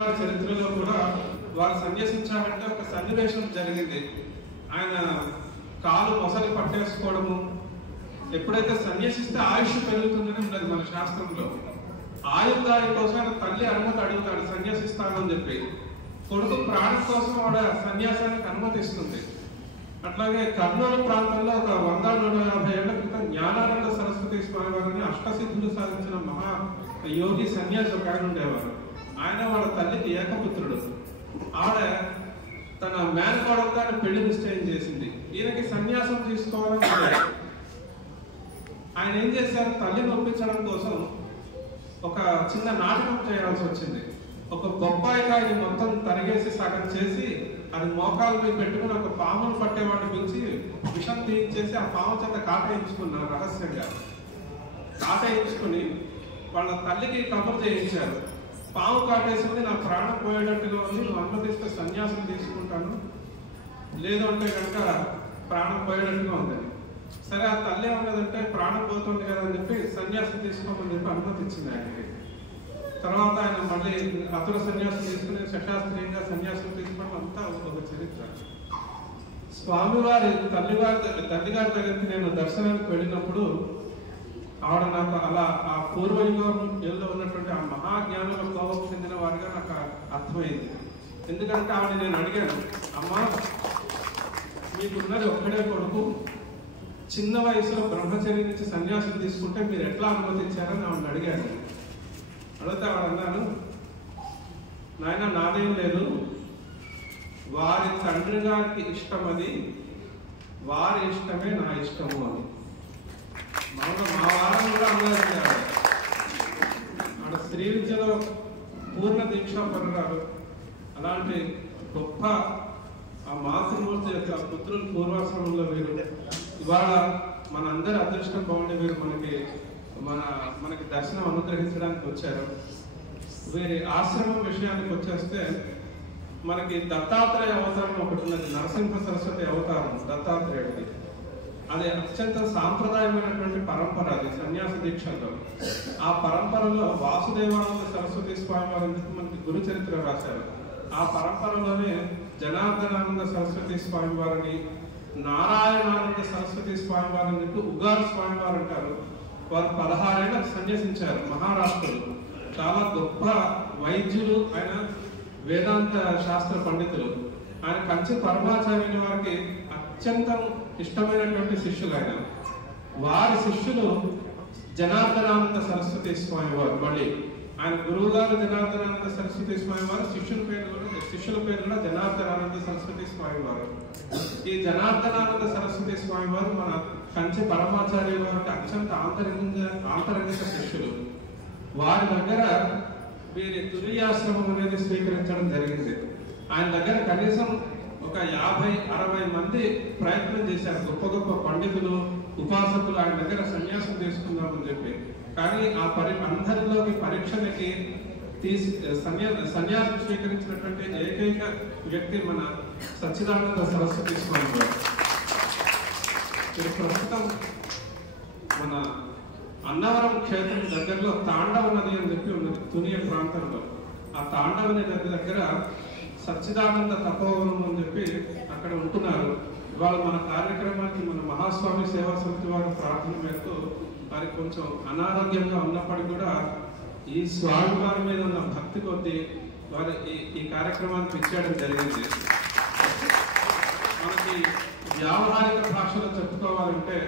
చరిత్రలో కూడా వారు సన్యాసించాలంటే ఒక సన్నివేశం జరిగింది. ఆయన కాలు మొసలి పట్టేసుకోవడము, ఎప్పుడైతే సన్యాసిస్తే ఆయుష్ పెరుగుతుందని ఉన్నది మన శాస్త్రంలో. ఆయుర్దాయం కోసం ఆయన తల్లి అనుమతి అడుగుతాడు సన్యాసిస్తానని చెప్పి. కొడుకు ప్రాణం కోసం ఆవిడ సన్యాసానికి అనుమతిస్తుంది. అట్లాగే కర్నూలు ప్రాంతంలో ఒక 100-150 ఏళ్ల క్రితం జ్ఞానానంద సరస్వతి స్వామి వారిని అష్టసిద్ధులు సాధించిన మహా యోగి సన్యాసి ఒక ఆయన ఉండేవారు. ఆయన వాళ్ళ తల్లికి ఏకపుత్రుడు. ఆవిడ తన మేనకోడలతో ఆయన పెళ్లి నిశ్చయం చేసింది. ఈయనకి సన్యాసం తీసుకోవాలని ఆయన ఏం చేశారు, తల్లిని ఒప్పించడం కోసం ఒక చిన్న నాటకం చేయాల్సి వచ్చింది. ఒక బొప్పాయికాయని మొత్తం తరిగేసి సగం చేసి అది మోకాల మీద పెట్టుకుని ఒక పామును పట్టేవాడిని పిలిచి విషం తీయించేసి ఆ పాము చేత కాటయించుకున్నారు. రహస్యంగా కాటయించుకుని వాళ్ళ తల్లికి కబురు చేయించారు. పాము కాటేసింది, నా ప్రాణం పోయేటట్టుగా ఉంది, నువ్వు అనుమతిస్తే సన్యాసం తీసుకుంటాను, లేదు అంటే కనుక ప్రాణం పోయేటట్టుగా ఉందని. సరే, ఆ తల్లి ఏమన్నదంటే ప్రాణం పోతుంది కదా అని చెప్పి సన్యాసం తీసుకోమని చెప్పి అనుమతించింది ఆయనకి. తర్వాత ఆయన మళ్ళీ అతుల సన్యాసం తీసుకుని శశాస్త్రీయంగా సన్యాసం తీసుకోవడం అంతా ఒక చరిత్ర. స్వామివారి తల్లిగారి దగ్గరికి నేను దర్శనానికి వెళ్ళినప్పుడు ఆవిడ నాకు అలా ఆ పూర్వయుగంలో ఉన్నటువంటి ఆ మహాజ్ఞానుల కోపం చెందిన వారిగా నాకు అర్థమైంది. ఎందుకంటే ఆవిడ నేను అడిగాను, అమ్మా మీకున్నది ఒక్కడే కొడుకు, చిన్న వయసులో బ్రహ్మచర్య నుంచి సన్యాసం తీసుకుంటే మీరు ఎట్లా అనుమతించారని ఆవిడని అడిగాను. అడిగితే ఆవిడ అన్నాను, నాయన నాదేం లేదు, వారి తండ్రి గారికి ఇష్టం అది, వారి ఇష్టమే నా ఇష్టము అని. మామూలుగా మా వారం కూడా అన్నారు. ఆడ శ్రీ విద్యలో పూర్ణ దీక్షా పరురాలు. అలాంటి గొప్ప ఆ మాతృమూర్తి యొక్క పుత్రులు పూర్వాశ్రమంలో వీరు. ఇవాళ మనందరి అదృష్టం బాగుండి వీరు మనకి దర్శనం అనుగ్రహించడానికి వచ్చారు. వీరి ఆశ్రమం విషయానికి వచ్చేస్తే మనకి దత్తాత్రేయ అవతారం ఒకటి ఉన్నది. నరసింహ సరస్వతి అవతారం దత్తాత్రేయుడిది. అది అత్యంత సాంప్రదాయమైనటువంటి పరంపర. అది సన్యాస దీక్షల్లో. ఆ పరంపరలో వాసుదేవానంద సరస్వతి స్వామి వారి మనకి గురు చరిత్ర రాశారు. ఆ పరంపరలోనే జనార్దనానంద సరస్వతి స్వామి వారిని, నారాయణానంద సరస్వతి స్వామి వారిని చెప్పి ఉగారు స్వామి వారు అంటారు. వారు 16 ఏళ్ళకు సన్యసించారు. మహారాష్ట్రులు. చాలా గొప్ప వైద్యులు. ఆయన వేదాంత శాస్త్ర పండితులు. ఆయన కంచి పరమాచార్యుని వారికి అత్యంత ఇష్టమైనటువంటి శిష్యులు ఆయన. వారి శిష్యులు జనార్దనానంద సరస్వతి స్వామి వారు. మళ్ళీ ఆయన గురువు గారు జనార్దనానంద సరస్వతి స్వామి వారు, శిష్యుల పేరు కూడా జనార్దనానంద సరస్వతి స్వామి వారు. ఈ జనార్దనానంద సరస్వతి స్వామి వారు మన కంచి పరమాచార్యుల వారికి అత్యంత ఆంతరంగిక శిష్యులు. వారి దగ్గర వీరి తురీయాశ్రమం అనేది స్వీకరించడం జరిగింది. ఆయన దగ్గర కనీసం ఒక 50-60 మంది ప్రయత్నం చేశారు. గొప్ప గొప్ప పండితులు, ఉపాసకులు ఆయన దగ్గర సన్యాసం తీసుకుందామని చెప్పి. కానీ అందరిలోకి పరీక్షలకి సన్యాసం స్వీకరించినటువంటి ఏకైక వ్యక్తి మన సచ్చిదానంద సరస్వతి స్వామి వారు. ప్రస్తుతం మన అన్నవరం క్షేత్రం దగ్గరలో తాండవ నది అని చెప్పి ఉన్నది, తునియ ప్రాంతంలో. ఆ తాండవ నది దగ్గర సచ్చిదానంద తపోవనం అని చెప్పి అక్కడ ఉంటున్నారు. ఇవాళ మన కార్యక్రమానికి మన మహాస్వామి సేవా సమితి వారి ప్రార్థన మేరకు వారికి కొంచెం అనారోగ్యంగా ఉన్నప్పటికీ కూడా ఈ స్వామి వారి మీద ఉన్న భక్తి కొద్దీ వారు ఈ కార్యక్రమానికి ఇచ్చేయడం జరిగింది. మనకి వ్యావహారిక భాషలో చెప్పుకోవాలంటే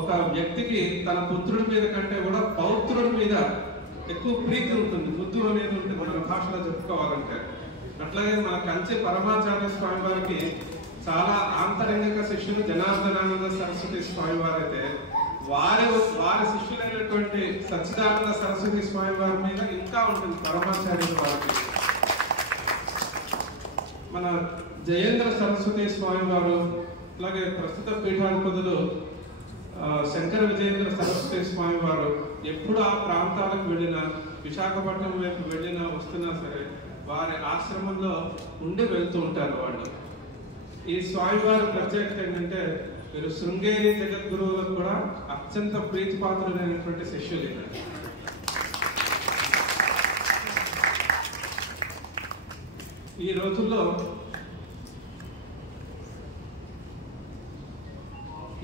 ఒక వ్యక్తికి తన పుత్రుడి మీద కంటే కూడా పౌత్రుడి మీద ఎక్కువ ప్రీతి ఉంటుంది, బుద్ధు అనేది ఉంటుంది మన భాషలో చెప్పుకోవాలంటే. అట్లాగే మన కంచి పరమాచార్య స్వామి వారికి చాలా ఆంతరంగిక శిష్యులు జనార్దనానంద సరస్వతి స్వామి వారైతే వారి శిష్యులైనటువంటి సచ్చిదానంద సరస్వతి స్వామి వారి మీద ఇంకా ఉంటుంది పరమాచార్యుల వారికి. మన జయేంద్ర సరస్వతి స్వామి వారు, అలాగే ప్రస్తుత పీఠాధిపతులు శంకర విజయేంద్ర సరస్వతి స్వామి వారు ఎప్పుడు ఆ ప్రాంతాలకు వెళ్ళినా, విశాఖపట్నం వైపు వెళ్ళినా వస్తున్నా సరే వారి ఆశ్రమంలో ఉండి వెళ్తూ ఉంటారు వాళ్ళు. ఈ స్వామి వారి ప్రత్యేకత ఏంటంటే వీరు శృంగేరి జగద్గురువులకు కూడా అత్యంత ప్రీతిపాత్రులైనటువంటి శిష్యులు. ఈ రోజుల్లో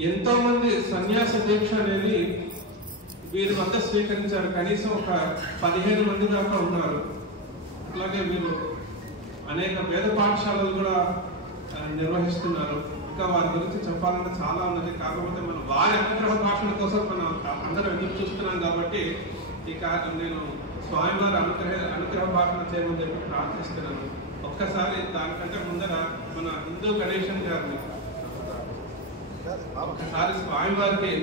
ఎంతో మంది సన్యాస దీక్ష అనేది వీరి వద్ద స్వీకరించారు. కనీసం ఒక 15 మంది దాకా ఉన్నారు. అట్లాగే వీరు అనేక వేద పాఠశాలలు కూడా నిర్వహిస్తున్నారు. ఇంకా వారి గురించి చెప్పాలంటే చాలా ఉన్నది. కాకపోతే మనం వారి అనుగ్రహ భాషణ కోసం మనం అందరం ఎదురు చూస్తున్నాం కాబట్టి ఇక నేను స్వామివారి అనుగ్రహ భాషణ చేయమని చెప్పి ప్రార్థిస్తున్నాను. ఒక్కసారి దానికంటే ముందర మన హిందూ గణేశన్ గారిని ఒక్కసారి స్వామివారికి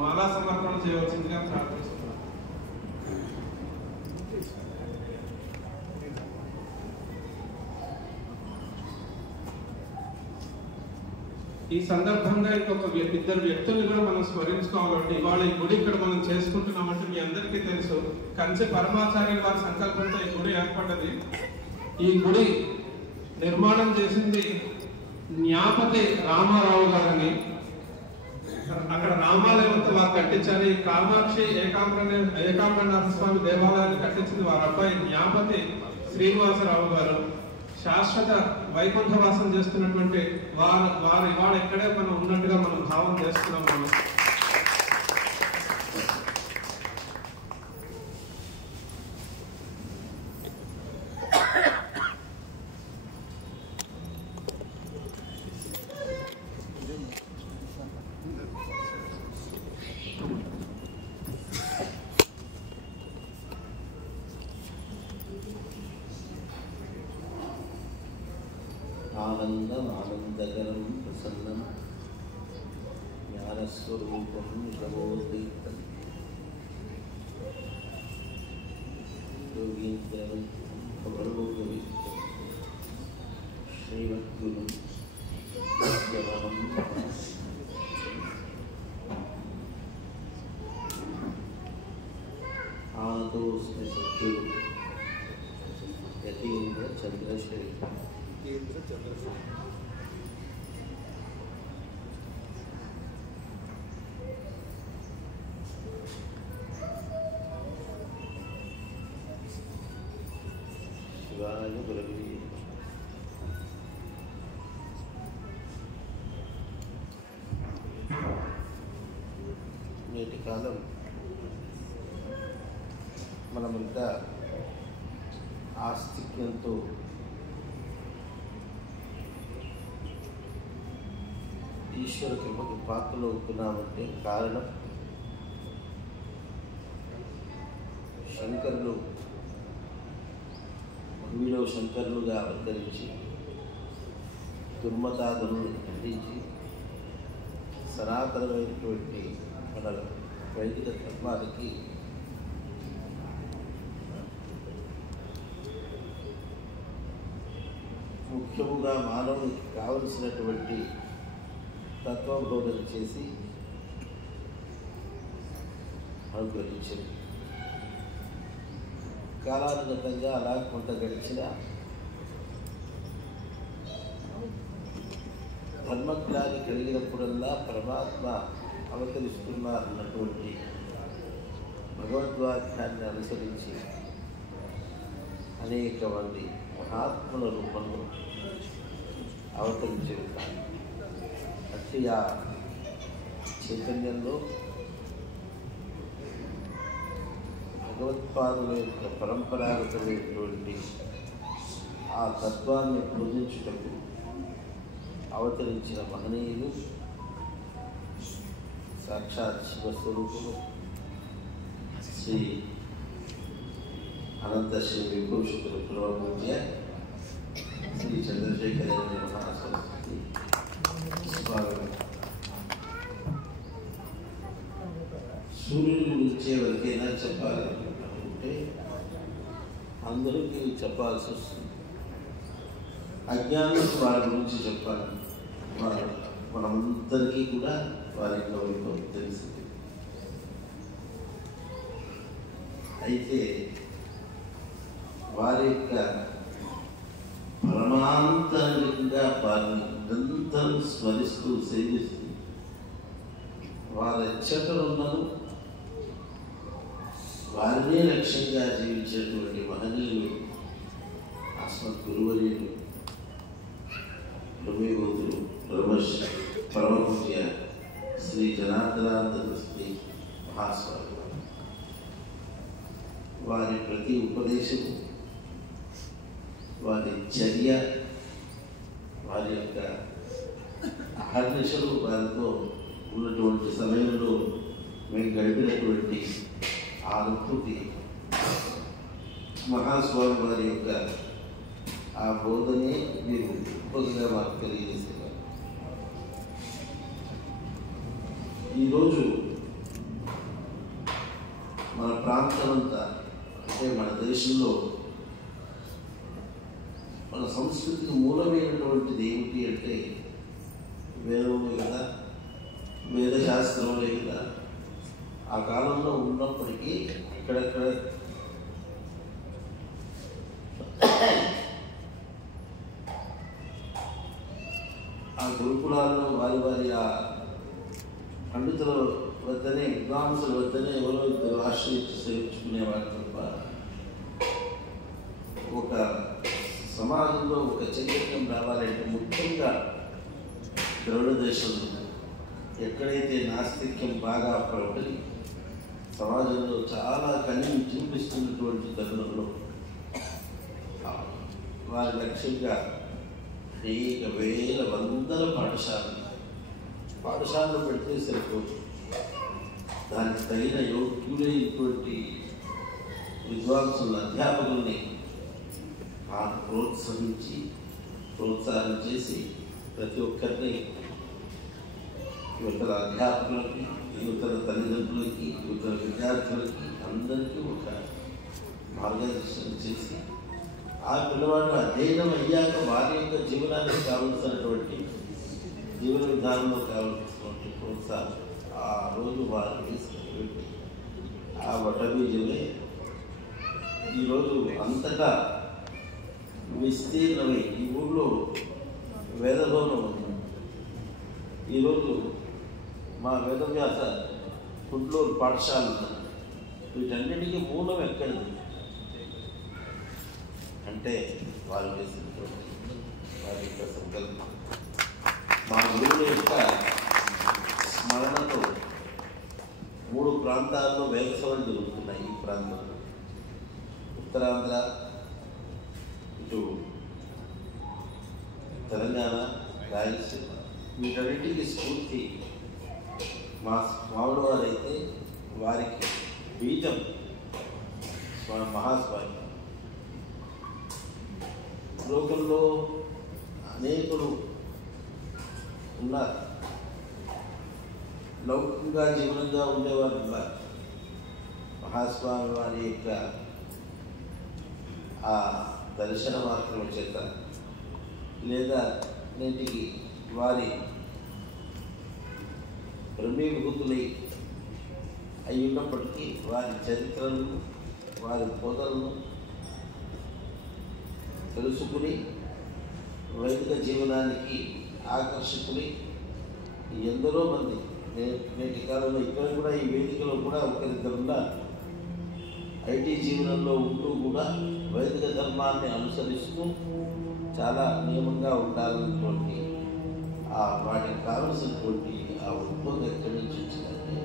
మాలా సమర్పణ చేయవలసిందిగా ప్రార్థిస్తున్నాను. ఈ సందర్భంగా ఇంకొక ఇద్దరు వ్యక్తుల్ని కూడా మనం స్మరించుకోవాలంటే ఇవాళ ఈ గుడి ఇక్కడ మనం చేసుకుంటున్నామంటే మీ అందరికీ తెలుసు, కంచె పరమాచార్య వారి సంకల్పంతో ఈ గుడి ఏర్పడ్డది. ఈ గుడి నిర్మాణం చేసింది జ్ఞాపతి రామారావు గారని. అక్కడ రామాలయంతో వారు కట్టించారు. ఈ కామాక్షి ఏకాంబరనాథ స్వామి దేవాలయాన్ని కట్టించింది వారి అబ్బాయి జ్ఞాపతి శ్రీనివాసరావు గారు. శాశ్వత వైకుంఠవాసం చేస్తున్నటువంటి వారు ఇవాళ ఇక్కడే మనం ఉన్నట్టుగా మనం భావం చేస్తున్నాం. మనం ఆనందం ఆనందకరం ప్రసన్నం జ్ఞానస్వరూపం నిజమోదీతం యోగీంద్రం భగవద్గీతం శ్రీమద్గురు ఆనతోస్మి సద్గురు యతీంద్ర చంద్రశేఖర్ శివాయ గురవే నేటి కాలం మనమంతా ఆస్తిక్యంతో ఈశ్వర కృపకి పాత్రలు అవుతున్నామంటే కారణం శంకరులు భూమిలో శంకరులుగా అవతరించి దుర్మతాదులను ఖండించి సనాతనమైనటువంటి మన వైదిక ధర్మానికి ముఖ్యముగా మానవునికి కావలసినటువంటి తత్వబోధన చేసి అనుగ్రహించింది. కాలానుగతంగా అలా కొంత గడిచిన ధర్మజ్ఞాని కలిగినప్పుడల్లా పరమాత్మ అవతరిస్తున్నారన్నటువంటి భగవద్వాక్యాన్ని అనుసరించి అనేక మంది మహాత్ముల రూపంలో అవతరించేది. అట్టి ఆ చైతన్యంలో భగవత్పాదుల యొక్క పరంపరాగతమైనటువంటి ఆ తత్వాన్ని బోధించుటకు అవతరించిన మహనీయులు సాక్షాత్ శివస్వరూపులు శ్రీ అనంత శ్రీ విభూషితులు పురవపూజ్య శ్రీ చంద్రశేఖర మహాసరస్వతి స్వాగతం. సూర్యుడి గురించి ఎవరికైనా చెప్పాలనుకుంటే అందరికీ చెప్పాల్సి వస్తుంది. అజ్ఞానం వారి గురించి చెప్పాలి. మనందరికీ కూడా వారి గౌరవం తెలిసింది. అయితే వారి యొక్క పరమాంతరంగా వారిని నిరంతరం స్మరిస్తూ సేవిస్తూ వారి ఎచ్చటలున్నను వారినే లక్ష్యంగా జీవించేటువంటి మహనీయులు అస్మత్ గురువర్యులు బ్రహ్మీభూతులు పరమపూజ్య శ్రీ జనార్దనానంద శ్రీ మహాస్వామి వారి ప్రతి ఉపదేశము, వారి చర్య, వారి యొక్క అహర్నిశలు వారితో ఉన్నటువంటి సమయంలో మేము గడిపినటువంటి ఆ అనుభూతి, మహాస్వామి వారి యొక్క ఆ బోధనే మీరు గొప్పగా మాకు తెలియజేస్తున్నారు. ఈరోజు మన ప్రాంతమంతా, అంటే మన దేశంలో మన సంస్కృతికి మూలమైనటువంటిది ఏమిటి అంటే వేదమే కదా, వేదశాస్త్రములే కదా. ఆ కాలంలో ఉన్నప్పటికీ అక్కడక్కడ ఆ గురుకులాల్లో వారి వారి ఆ పండితుల వద్దనే, విద్వాంసుల వద్దనే ఎవరో ఇద్దరు ఆశ్రయించి సేవించుకునేవారు తప్ప ఒక సమాజంలో ఒక చైతన్యం రావాలంటే ముఖ్యంగా ద్రవిడ దేశంలో ఎక్కడైతే నాస్తిక్యం బాగా ప్రబలి సమాజంలో చాలా కనిని చూపిస్తున్నటువంటి తరుణంలో వారి లక్ష్యంగా అనేక వేల వందల పాఠశాలలు పెడితే సరిపోదు. దానికి తగిన యోగ్యులైనటువంటి విద్వాంసుల అధ్యాపకుల్ని ప్రోత్సాహం చేసి ప్రతి ఒక్కరిని యువతల అధ్యాపకులకి, యువతల తల్లిదండ్రులకి, యువతల విద్యార్థులకి అందరికీ ఒక మార్గదర్శనం చేసి ఆ పిల్లవాడు అధ్యయనం అయ్యాక వారి యొక్క జీవనానికి కావలసినటువంటి జీవన విధానంలో కావలసినటువంటి ప్రోత్సాహం ఆ రోజు వారు వేసినటువంటి ఆ వటబీజమే ఈరోజు అంతటా విస్తీర్ణమై ఈ ఊళ్ళో వేదభవనం ఉంది. ఈరోజు మా వేదవ్యాస గుంటూరు పాఠశాల వీటన్నిటికీ మూలం ఎక్కడిది అంటే వారు వేసినటువంటి వారి యొక్క సంకల్పం. మా గురువుల యొక్క స్మరణతో 3 ప్రాంతాల్లో వేద సభలు జరుగుతున్నాయి. ఈ ప్రాంతంలో ఉత్తరాంధ్ర, ఇటు తెలంగాణ, రాయలసీమ, వీటన్నిటికీ స్ఫూర్తి మా మామూలు వారైతే వారికి బీజం మహాస్వామి. లోకంలో అనేకులు ఉన్నారు, లౌకికంగా జీవనంగా ఉండేవారు ఉన్నారు. మహాస్వామి వారి యొక్క ఆ దర్శన మాత్రం చేత లేదా నేటికి వారి బ్రహ్మీభూతులై అయి ఉన్నప్పటికీ వారి చరిత్రలను, వారి బోధనలను తెలుసుకుని వైదిక జీవనానికి ఆకర్షితులై ఎందరో మంది నేటి కాలంలో ఇక్కడ కూడా ఈ వేదికలో కూడా ఒకరిద్దరున్నా ఐటీ జీవనంలో ఉంటూ కూడా వైదిక ధర్మాన్ని అనుసరిస్తూ చాలా నియమంగా ఉండాలన్నటువంటి వాటికి కావలసినటువంటి ఆ ఉద్యోగం ఎక్కడి నుంచి వచ్చిందంటే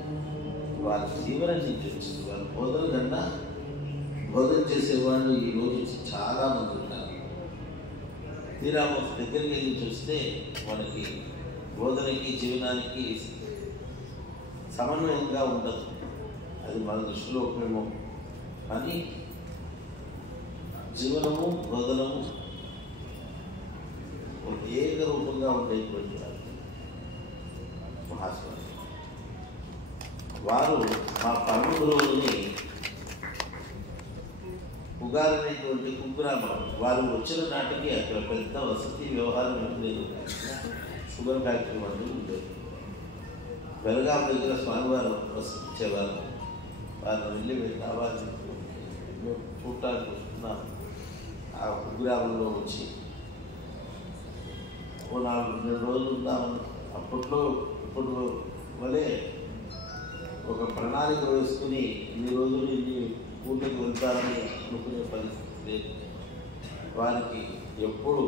వారి జీవనం నుంచి వచ్చింది. వారి బోధన కన్నా బోధన చేసేవాళ్ళు ఈ రోజు చాలా మంది ఉన్నారు. తీరా దగ్గరికి వెళ్ళి చూస్తే మనకి బోధనకి జీవనానికి సమన్వయంగా ఉండదు. అది మన దృష్టిలో మేము కానీ జీవనము బోధనము ఒక ఏకరూపంగా ఉండేటువంటి మహాస్వామి వారు మా పరమ గురువుల్ని ఉగాది అనేటువంటి కుగ్రామం వారు వచ్చిన నాటికి అక్కడ పెద్ద వసతి వ్యవహారం ఏం లేదు. షుగర్ ఫ్యాక్టరీ వంటి ఉండేది. బెలగాం దగ్గర స్వామివారు వసించేవారు. వారిని వెళ్ళి రావాలి చూడటానికి వస్తున్నాం. ఆ కుగ్రామంలో వచ్చి ఓ 4 రోజులు ఉందామని ఇప్పుడు వలే ఒక ప్రణాళిక వేసుకుని ఇన్ని రోజులు ఇన్ని ఊళ్ళకి వెళ్తారని అనుకునే పరిస్థితి లేదు. వారికి ఎప్పుడు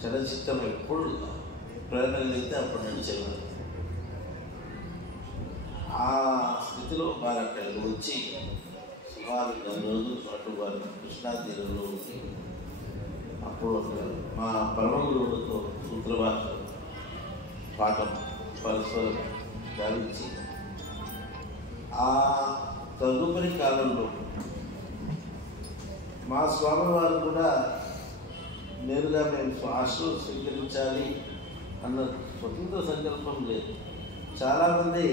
చలచిత్రం ఎప్పుడు ప్రేరణ కలిగితే అప్పుడు నడిచేవారు. ఆ స్థితిలో వారు అక్కడికి వచ్చి సుమారు 4 రోజుల పాటు వారు కృష్ణా తీరంలో ఉండి అప్పుడు మా పరమ గురువులతో సూత్రవార్త పాఠం పరస్పరం గావించి ఆ తదుపరి కాలంలో మా స్వామి వారు కూడా నేరుగా మేము ఆశ్రమం స్వీకరించాలి అన్న స్వతంత్ర సంకల్పం లేదు. చాలామంది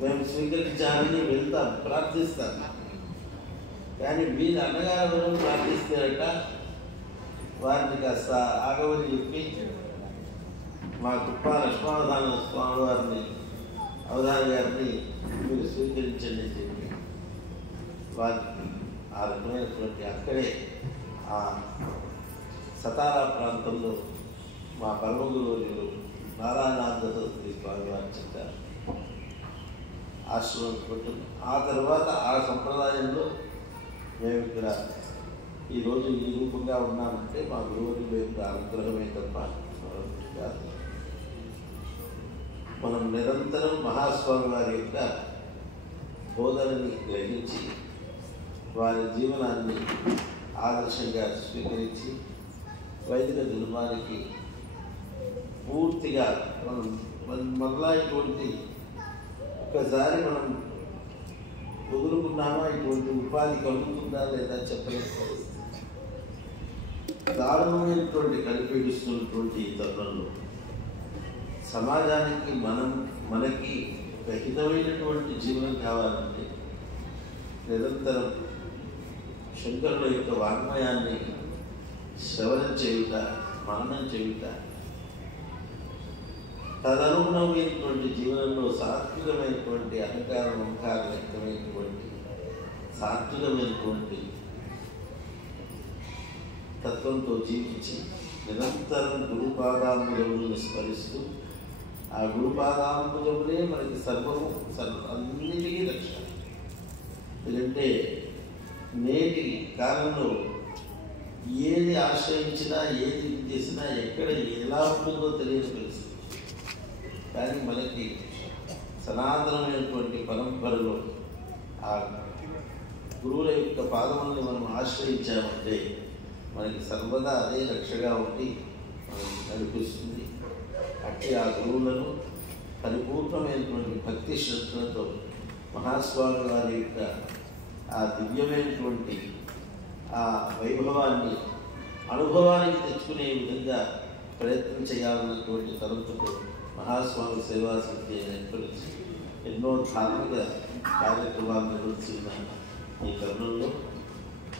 మేము స్వీకరించాలని వెళ్తాం, ప్రార్థిస్తాం. కానీ వీరి అన్నగారు ప్రార్థిస్తారట. వారిని కాస్త ఆగమని చెప్పి మా కుప్ప లక్ష్మావధాన స్వామి వారిని అవధాని గారిని మీరు స్వీకరించండి అని చెప్పి వారికి ఆ రకమైనటువంటి అక్కడే ఆ సతారా ప్రాంతంలో మా పరమ గురువులు నారాయణానంద సరస్వతి స్వామి వారు చెప్పారు ఆశ్రమం పెట్టింది. ఆ తర్వాత ఆ సంప్రదాయంలో మేము ఇక్కడ ఈరోజు ఈ రూపంగా ఉన్నామంటే మా గురువుల యొక్క అనుగ్రహమే తప్ప కాదు. మనం నిరంతరం మహాస్వామి వారి యొక్క బోధనని గ్రహించి వారి జీవనాన్ని ఆదర్శంగా స్వీకరించి వైదిక ధర్మానికి పూర్తిగా మనలా ఇటువంటి ఒక్కసారి మనం వదులుకున్నామా ఇటువంటి ఉపాధి కలుగుతుందా లేదా చెప్పలేదు. దారుణమైనటువంటి కనిపిస్తున్నటువంటి తరుణంలో సమాజానికి మనకి రహితమైనటువంటి జీవనం కావాలంటే నిరంతరం శంకరుల యొక్క వాగ్మయాన్ని శ్రవణం చేయుట, మననం చేయుట, తదనుగుణమైనటువంటి జీవనంలో సాత్వికమైనటువంటి అహంకారం అహంకారమైనటువంటి సాత్వికమైనటువంటి తత్వంతో జీవించి నిరంతరం గురుపాదాంబుజములను స్మరిస్తూ ఆ గురుపాదాంబుజములే మనకి సర్వము అన్నిటికీ రక్షణ. ఎందుకంటే నేటి కాలంలో ఏది ఆశ్రయించినా ఏది చేసినా ఎక్కడ ఎలా ఉంటుందో తెలియని పరిస్థితి. కానీ మనకి సనాతనమైనటువంటి పరంపరలో ఆ గురువుల యొక్క పాదములను మనం ఆశ్రయించామంటే మనకి సర్వదా అదే రక్షగా ఉండి మనకి నడిపిస్తుంది. అట్టి ఆ గురువులను పరిపూర్ణమైనటువంటి భక్తి శ్రద్ధలతో మహాస్వామి వారి యొక్క ఆ దివ్యమైనటువంటి ఆ వైభవాన్ని అనుభవానికి తెచ్చుకునే విధంగా ప్రయత్నం చేయాలన్నటువంటి తలంపుతో మహాస్వామి సేవా సమితి ఏర్పరిచి ఎన్నో ధార్మిక కార్యక్రమాలు నిర్వహిస్తున్న ఈ తరుణంలో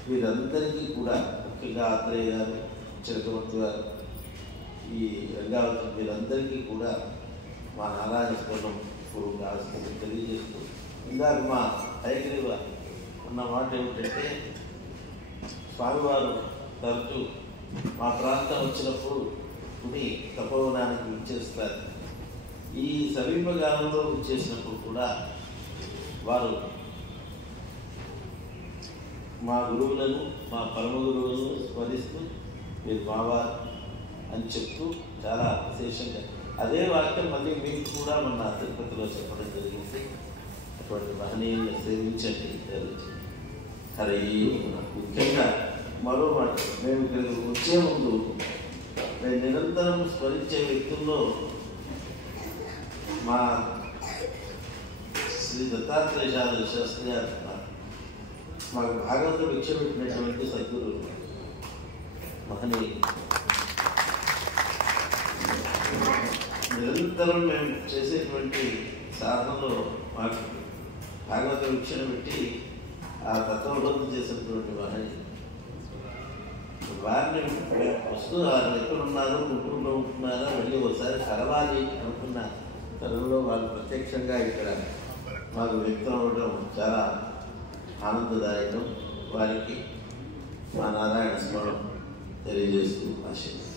వీరందరికీ కూడా ముఖ్యంగా ఆత్రేయ గారు, చిరకమూర్తి గారు, ఈ రంగావతి వీరందరికీ కూడా మా నారాయణ స్మరణం ఆశిస్తూ తెలియజేస్తూ ఇందాక మా ఐగ్రీవ అన్న మాట ఏమిటంటే స్వామివారు తరచు మా ప్రాంతం వచ్చినప్పుడు కుని తపోవనానికి విచ్చేస్తారు. ఈ సమీప కాలంలో విచ్చేసినప్పుడు కూడా వారు మా గురువులను మా పరమ గురువులను స్మరిస్తూ మీరు మావారు అని చెప్తూ చాలా విశేషంగా అదే వాక్యం మళ్ళీ మీకు కూడా మన తిరుపతిలో చెప్పడం జరిగింది. అటువంటి మహనీయులను సేవించండి. హరే ముఖ్యంగా మరో మాట, మేము ఇక్కడికి వచ్చే ముందు మేము నిరంతరం స్మరించే వ్యక్తుల్లో మా శ్రీ దత్తాత్రేయ శాస్త్రి గారు మాకు భాగవత భిక్ష పెట్టినటువంటి సద్గురు మహనీయులు. నిరంతరం మేము చేసేటువంటి సాధనలో మాకు భాగవత భిక్షను పెట్టి ఆ తత్వబోధన చేసినటువంటి మహనీయులు. వారిని వస్తూ వాళ్ళు ఎక్కడున్నారు, కుటుంబంలో ఉంటున్నారా, వెళ్ళి ఒకసారి కలవాలి అనుకున్న తరుణంలో వాళ్ళు ప్రత్యక్షంగా ఇక్కడ మాకు వ్యక్తం అవ్వడం చాలా ఆనందదాయకం. వారికి మా నారాయణ స్మరణం తెలియజేస్తూ ఆశీర్వాదం.